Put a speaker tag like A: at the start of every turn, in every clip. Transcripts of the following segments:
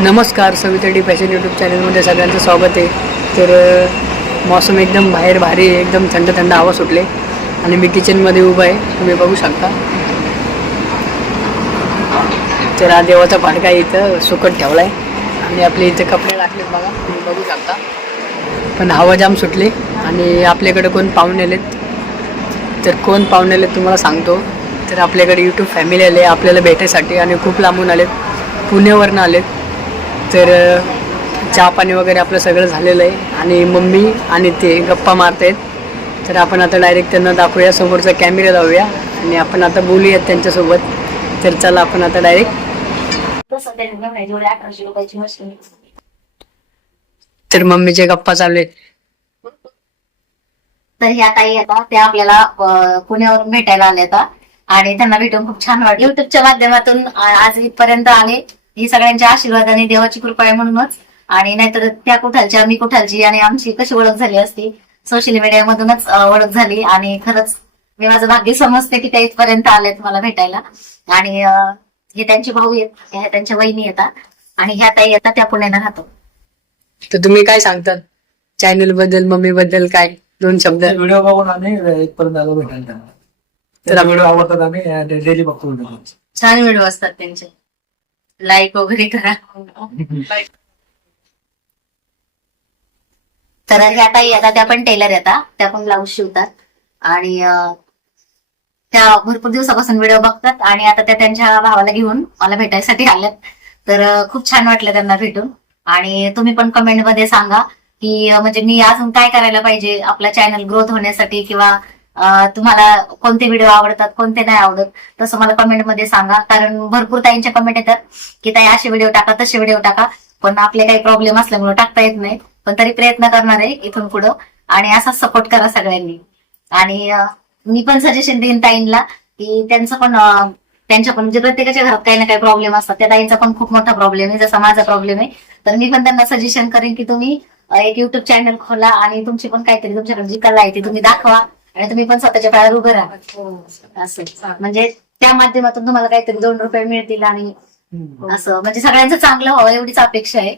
A: नमस्कार सवितडी fashion YouTube चॅनलमध्ये सगळ्यांचं स्वागत आहे. तर मौसम एकदम बाहेर भारी आहे एकदम थंड थंड हवा सुटले. आणि मी किचनमध्ये उभा आहे तुम्ही बघू शकता. तर हा देवाचा फाटका इथं सुकट ठेवला आहे आणि आपले इथे कपडे टाकले बघा तुम्ही बघू शकता. पण हवा जाम सुटली. आणि आपल्याकडे कोण पाहुणे आलेत? तर कोण पाहुणे आलेत तुम्हाला सांगतो. तर आपल्याकडे यूट्यूब फॅमिली आले आपल्याला भेटायसाठी. आणि खूप लांबून आलेत. पुण्यावरनं आलेत. तर चहा पाणी वगैरे आपलं सगळं झालेलं आहे आणि मम्मी आणि ते गप्पा मारत आहेत तर आपण आता डायरेक्ट त्यांना दाखवूया समोरचा कॅमेरा लावूया आणि आपण आता बोलूयात त्यांच्यासोबत. तर चला आपण आता डायरेक्ट तर मम्मीचे गप्पा चालू आहेत.
B: तर ह्या ताई आता त्या आपल्याला पुण्यावरून भेटायला आल्या आणि त्यांना भेटून खूप छान वाटलं. युट्यूबच्या माध्यमातून आज इथपर्यंत आले. ही सगळ्यांच्या आशीर्वाद आणि देवाची कृपा आहे म्हणूनच. आणि नाहीतर त्या कुठालच्या मी कुठालची आणि आमची कशी ओळख झाली असती? सोशल मीडिया मधूनच अं, ओळख झाली. आणि खरंच मी माझं भाग्य समजते की त्या इथपर्यंत आलेत मला भेटायला. आणि हे त्यांचे भाऊ आहेत. ह्या त्यांच्या वहिनी येतात. आणि ह्या ताई येतात त्या पुण्याला राहतो
A: तर तुम्ही काय सांगतात चॅनलबद्दल मम्मी बद्दल काय? दोन शब्द.
C: व्हिडिओ बघून आम्ही इथपर्यंत आलो भेटायला त्यांना.
A: तर
C: व्हिडिओ आवडतात आम्ही डेली बघतो. व्हिडिओ
B: छान व्हिडिओ असतात त्यांचे. लाईक वगैरे करा. तर ह्या ताई आता त्या पण टेलर येतात त्या पण ब्लाऊज शिवतात. आणि त्या भरपूर दिवसापासून व्हिडिओ बघतात. आणि आता त्या त्यांच्या भावाला घेऊन मला भेटायसाठी आल्यात. तर खूप छान वाटलं त्यांना भेटून. आणि तुम्ही पण कमेंटमध्ये सांगा की म्हणजे मी अजून काय करायला पाहिजे? आपला चॅनल ग्रोथ होण्यासाठी किंवा तुम्हाला कोणते व्हिडिओ आवडतात कोणते नाही आवडत तसं मला कमेंटमध्ये सांगा. कारण भरपूर ताईंच्या कमेंट येतात की ताई असे व्हिडिओ टाका तसे व्हिडिओ टाका. पण आपले काही प्रॉब्लेम असल्यामुळे टाकता येत नाही. पण तरी प्रयत्न करणार आहे इथून पुढं. आणि असा सपोर्ट करा सगळ्यांनी. आणि मी पण सजेशन देईन ताईंना की त्यांचं पण त्यांच्या पण म्हणजे प्रत्येकाच्या घरात काही ना काही प्रॉब्लेम असतात. त्या ताईंचा पण खूप मोठा प्रॉब्लेम आहे जसा माझा प्रॉब्लेम आहे. तर मी पण त्यांना सजेशन करेन की तुम्ही एक युट्यूब चॅनल खोला आणि तुमची पण काहीतरी तुमच्याकडे जी कला आहे ती तुम्ही दाखवा. आणि तुम्ही पण स्वतःच्या पायावर उभं राहा. असं. म्हणजे त्या माध्यमातून तुम्हाला काहीतरी दोन रुपये मिळतील आणि असं. म्हणजे सगळ्यांचं चांगलं व्हावं एवढीच अपेक्षा आहे.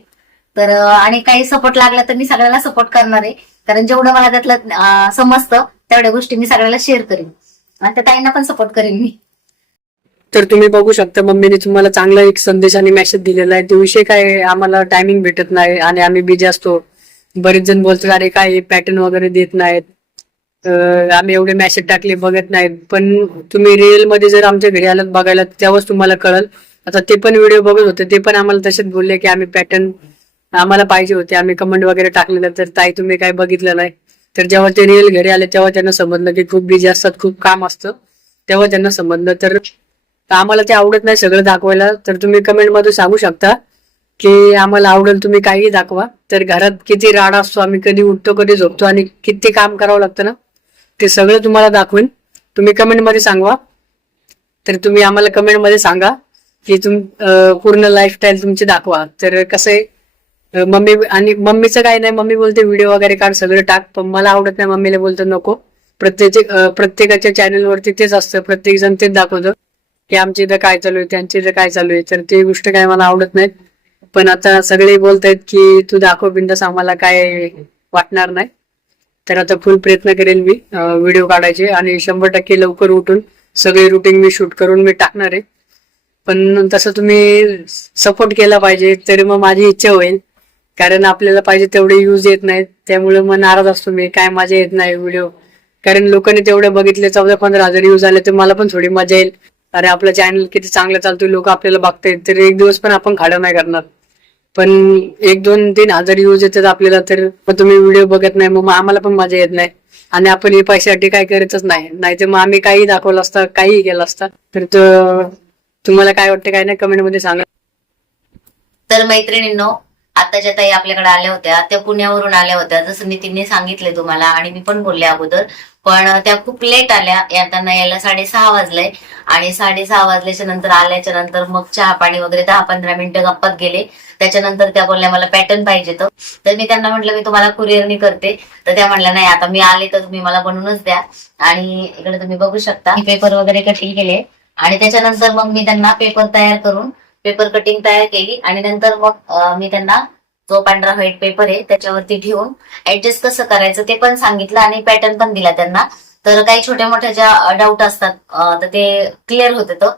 B: तर आणि काही सपोर्ट लागला तर मी सगळ्याला सपोर्ट करणार आहे. कारण जेवढं मला त्यातलं समजतं तेवढ्या गोष्टी मी सगळ्याला शेअर करेन. आणि त्या ताईंना पण सपोर्ट करेन मी.
A: तर तुम्ही बघू शकता मम्मीने तुम्हाला चांगला एक संदेश आणि मेसेज दिलेला आहे. विषय काय आम्हाला टायमिंग भेटत नाही आणि आम्ही बिझी असतो. बरेच जण बोलतात अरे काय पॅटर्न वगैरे देत नाहीत. आम्ही एवढे मेसेज टाकले बघत नाहीत पण तुम्ही रिअलमध्ये जर आमच्या घरी आलात बघायला तेव्हाच तुम्हाला कळल. आता ते पण व्हिडिओ बघत होते ते पण आम्हाला तसेच बोलले की आम्ही पॅटर्न आम्हाला पाहिजे होते. आम्ही कमेंट वगैरे टाकलेलं तर ताई तुम्ही काय बघितलं नाही. तर जेव्हा ते रिअल घरी आले तेव्हा त्यांना समजलं की खूप बिझी असतात खूप काम असतं. तेव्हा त्यांना समजलं. तर आम्हाला ते आवडत नाही सगळं दाखवायला. तर तुम्ही कमेंटमध्ये सांगू शकता की आम्हाला आवडेल तुम्ही काही दाखवा. तर घरात किती राडा असतो आम्ही कधी उठतो कधी झोपतो आणि किती काम करावं लागतं ना? ते सगळं तुम्हाला दाखवेन. तुम्ही कमेंटमध्ये सांगवा. तर तुम्ही आम्हाला कमेंटमध्ये सांगा की तुम पूर्ण लाईफस्टाईल तुमची दाखवा. तर कसं आहे मम्मी आणि मम्मीचं काय नाही मम्मी बोलते व्हिडिओ वगैरे काढ सगळं टाक. पण मला आवडत नाही मम्मीला बोलतो नको. प्रत्येक प्रत्येकाच्या चॅनलवरती तेच असतं. प्रत्येक जण तेच दाखवतं की आमच्या इथं काय चालू आहे त्यांच्या इथं काय चालू आहे. तर ती गोष्ट काय मला आवडत नाहीत. पण आता सगळे बोलतायत की तू दाखव बिंदास आम्हाला काय वाटणार नाही. तर आता फुल प्रयत्न करेल मी व्हिडिओ काढायचे आणि शंभर टक्के लवकर उठून सगळे रुटीन मी शूट करून मी टाकणार आहे. पण तसं तुम्ही सपोर्ट केला पाहिजे तरी मग माझी इच्छा होईल. कारण आपल्याला पाहिजे तेवढे यूज येत नाहीत त्यामुळे मग नाराज असतो मी काय मजा येत नाही व्हिडिओ कारण लोकांनी तेवढे बघितले चौदा पंधरा हजार यूज आले तर मला पण थोडी मजा येईल. अरे आपलं चॅनल किती चांगलं चालतोय लोक आपल्याला बघतायत तर एक दिवस पण आपण खाडं नाही करणार. पण एक दोन तीन हजार यूज येतात आपल्याला तर मग तुम्ही व्हिडिओ बघत नाही मग आम्हाला पण मजा येत नाही. आणि आपण हे पैशासाठी काय करतच नाही. नाहीतर मग आम्ही काही दाखवलं असतं काही केलं असतं. तर तुम्हाला काय वाटतं काय नाही कमेंटमध्ये सांगा.
B: तर मैत्रिणींनो आता ज्या ताई आपल्याकडे आल्या होत्या त्या पुण्यावरून आल्या होत्या. जसं नितीनने सांगितले तुम्हाला आणि मी पण बोलले अगोदर. पण त्या खूप लेट आल्या. येताना यायला साडेसहा वाजले. आणि साडेसहा वाजल्याच्या नंतर आल्याच्यानंतर मग चहा पाणी वगैरे दहा पंधरा मिनिटं गप्पात गेले. त्याच्यानंतर त्या बोलल्या मला पॅटर्न पाहिजे तर तर मी त्यांना म्हटलं मी तुम्हाला कुरिअरनी करते. तर त्या म्हणल्या नाही आता मी आले तर तुम्ही मला बनवूनच द्या. आणि इकडे तुम्ही बघू शकता. पेपर वगैरे कटिंग केले. आणि त्याच्यानंतर मग मी त्यांना पेपर तयार करून पेपर कटिंग तयार केली आणि नंतर मग मी त्यांना जो पांढरा व्हाईट पेपर आहे त्याच्यावरती ठेवून ऍडजस्ट कसं करायचं ते पण सांगितलं आणि पॅटर्न पण दिला त्यांना. तर काही छोट्या मोठ्या ज्या डाऊट असतात तर ते क्लिअर होते तर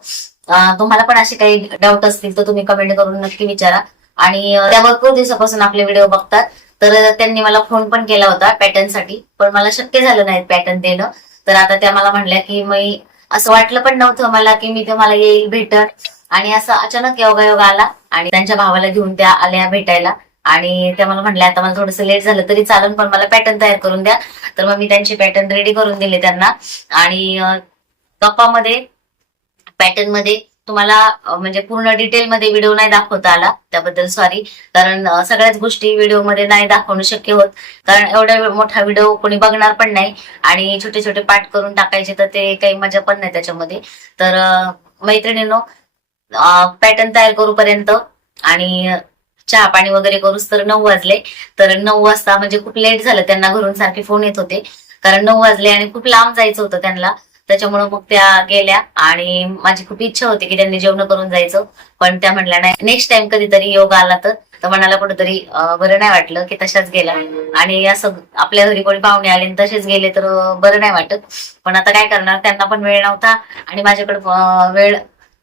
B: तुम्हाला पण असे काही डाऊट असतील तर तुम्ही कमेंट करून नक्की विचारा. आणि त्या भरपूर दिवसापासून आपले व्हिडिओ बघतात. तर त्यांनी मला फोन पण केला होता पॅटर्नसाठी पण मला शक्य झालं नाही पॅटर्न देणं. तर आता त्या मला म्हणल्या की मी असं वाटलं पण नव्हतं मला की मी तुम्हाला येईल भेटत. आणि असं अचानक योगायोग आला आणि त्यांच्या भावाला घेऊन त्या आल्या भेटायला. आणि त्या मला म्हणल्या आता मला थोडंसं लेट झालं तरी चालून पण मला पॅटर्न तयार करून द्या. तर मग मी त्यांचे पॅटर्न रेडी करून दिले त्यांना. आणि गप्पामध्ये पॅटर्नमध्ये तुम्हाला म्हणजे पूर्ण डिटेलमध्ये व्हिडिओ नाही दाखवता आला त्याबद्दल सॉरी कारण सगळ्याच गोष्टी व्हिडिओमध्ये नाही दाखवणं शक्य होत. कारण एवढा मोठा व्हिडिओ कोणी बघणार पण नाही. आणि छोटे छोटे पाठ करून टाकायचे तर ते काही मजा पण नाही त्याच्यामध्ये. तर मैत्रिणीनो पॅटर्न तयार करूपर्यंत. आणि चहा पाणी वगैरे करूच तर नऊ वाजले. तर नऊ वाजता म्हणजे खूप लेट झालं. त्यांना घरून सारखे फोन येत होते. कारण नऊ वाजले आणि खूप लांब जायचं होतं त्यांना. त्याच्यामुळे मग त्या गेल्या. आणि माझी खूप इच्छा होती की त्यांनी जेवण करून जायचं. पण त्या म्हणल्या नाही नेक्स्ट टाइम कधीतरी योग आला तर. तर मनाला कुठेतरी बरं नाही वाटलं की तशाच गेला. आणि असं आपल्या घरी कोणी पाहुणे आले आणि तसेच गेले तर बरं नाही वाटत. पण आता काय करणार? त्यांना पण वेळ नव्हता. आणि माझ्याकडे वेळ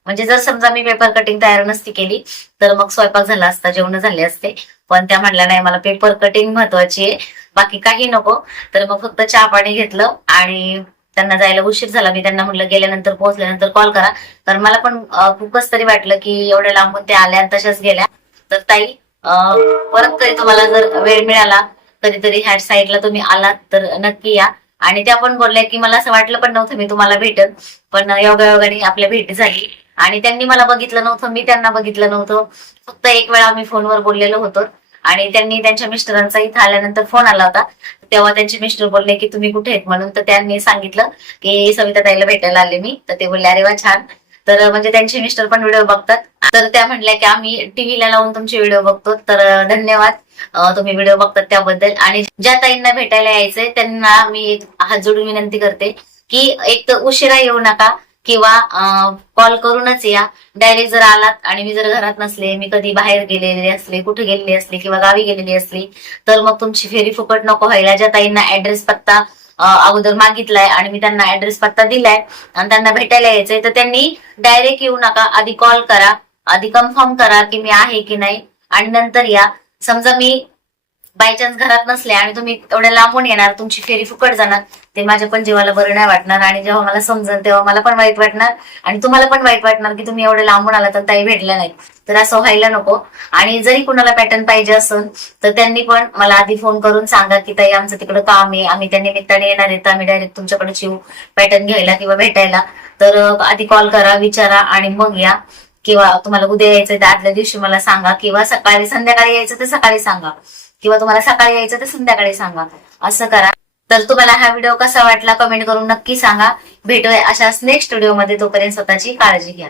B: म्हणजे जर समजा मी पेपर कटिंग तयार नसती केली तर मग स्वयंपाक झाला असता जेवण झाले असते. पण त्या म्हणल्या नाही मला पेपर कटिंग महत्वाची आहे बाकी काही नको. तर मग फक्त चहा पाणी घेतलं आणि त्यांना जायला उशीर झाला. मी त्यांना म्हटलं गेल्यानंतर पोहोचल्यानंतर कॉल करा. तर मला पण खूपच तरी वाटलं की एवढ्या लांबून ते आल्या आणि तशाच गेल्या. तर ताई परत कधी तुम्हाला जर वेळ मिळाला कधीतरी ह्या साईडला तुम्ही आलात तर नक्की या. आणि त्या पण बोलल्या की मला असं वाटलं पण नव्हतं मी तुम्हाला भेटत पण योगायोगाने आपल्या भेट झाली. आणि त्यांनी मला बघितलं नव्हतं मी त्यांना बघितलं नव्हतं. फक्त एक वेळा आम्ही फोनवर बोललेलो होतो आणि त्यांनी त्यांच्या मिस्टरांचा इथं आल्यानंतर फोन आला होता. तेव्हा त्यांचे मिस्टर बोलले की तुम्ही कुठे आहेत? म्हणून तर त्यांनी सांगितलं की सविता ताईला भेटायला आले मी. तर ते बोलले अरे वा छान. तर म्हणजे त्यांचे मिस्टर पण व्हिडिओ बघतात. तर त्या म्हटल्या की आम्ही टीव्हीला लावून तुमचे व्हिडिओ बघतो. तर धन्यवाद तुम्ही व्हिडिओ बघतात त्याबद्दल. आणि ज्या ताईंना भेटायला यायचंय त्यांना मी हात जोडून विनंती करते की एक तर उशिरा येऊ नका किंवा कॉल करूनच या. डायरेक्ट जर आलात आणि मी जर घरात नसले मी कधी बाहेर गेलेले असले कुठे गेलेले असले किंवा गावी गेलेली असली तर मग तुमची फेरी फुकट नको व्हायला. ज्या ताईंना ऍड्रेस पत्ता अगोदर मागितलाय आणि मी त्यांना ऍड्रेस पत्ता दिलाय आणि त्यांना भेटायला यायचंय तर त्यांनी डायरेक्ट येऊ नका. आधी कॉल करा. आधी कन्फर्म करा की मी आहे की नाही. आणि नंतर या. समजा मी बाय चान्स घरात नसले आणि तुम्ही एवढ्या लांबून येणार तुमची फेरी फुकट जाणार ते माझ्या पण जीवाला बरं नाही वाटणार आणि जेव्हा मला समजेल तेव्हा मला पण वाईट वाटणार. आणि तुम्हाला पण वाईट वाटणार की तुम्ही एवढे लांबून आला तर ताई भेटल्या नाही तर असं व्हायला नको. आणि जरी कुणाला पॅटर्न पाहिजे असेल तर त्यांनी पण मला आधी फोन करून सांगा की ताई आमचं तिकडं काम आहे. आम्ही त्या निमित्ताने येणार आहे तर आम्ही डायरेक्ट तुमच्याकडे येऊ पॅटर्न घ्यायला किंवा भेटायला. तर आधी कॉल करा विचारा आणि मग या. किंवा तुम्हाला उद्या यायचं तर आदल्या दिवशी मला सांगा. किंवा सकाळी संध्याकाळी यायचं तर सकाळी सांगा. किंवा तुम्हाला सकाळी यायचं तर संध्याकाळी सांगा. असं करा. तर तुम्हाला हा व्हिडिओ कसा वाटला कमेंट करून नक्की सांगा. भेटूया अशाच नेक्स्ट व्हिडिओमध्ये तोपर्यंत स्वतःची काळजी घ्या.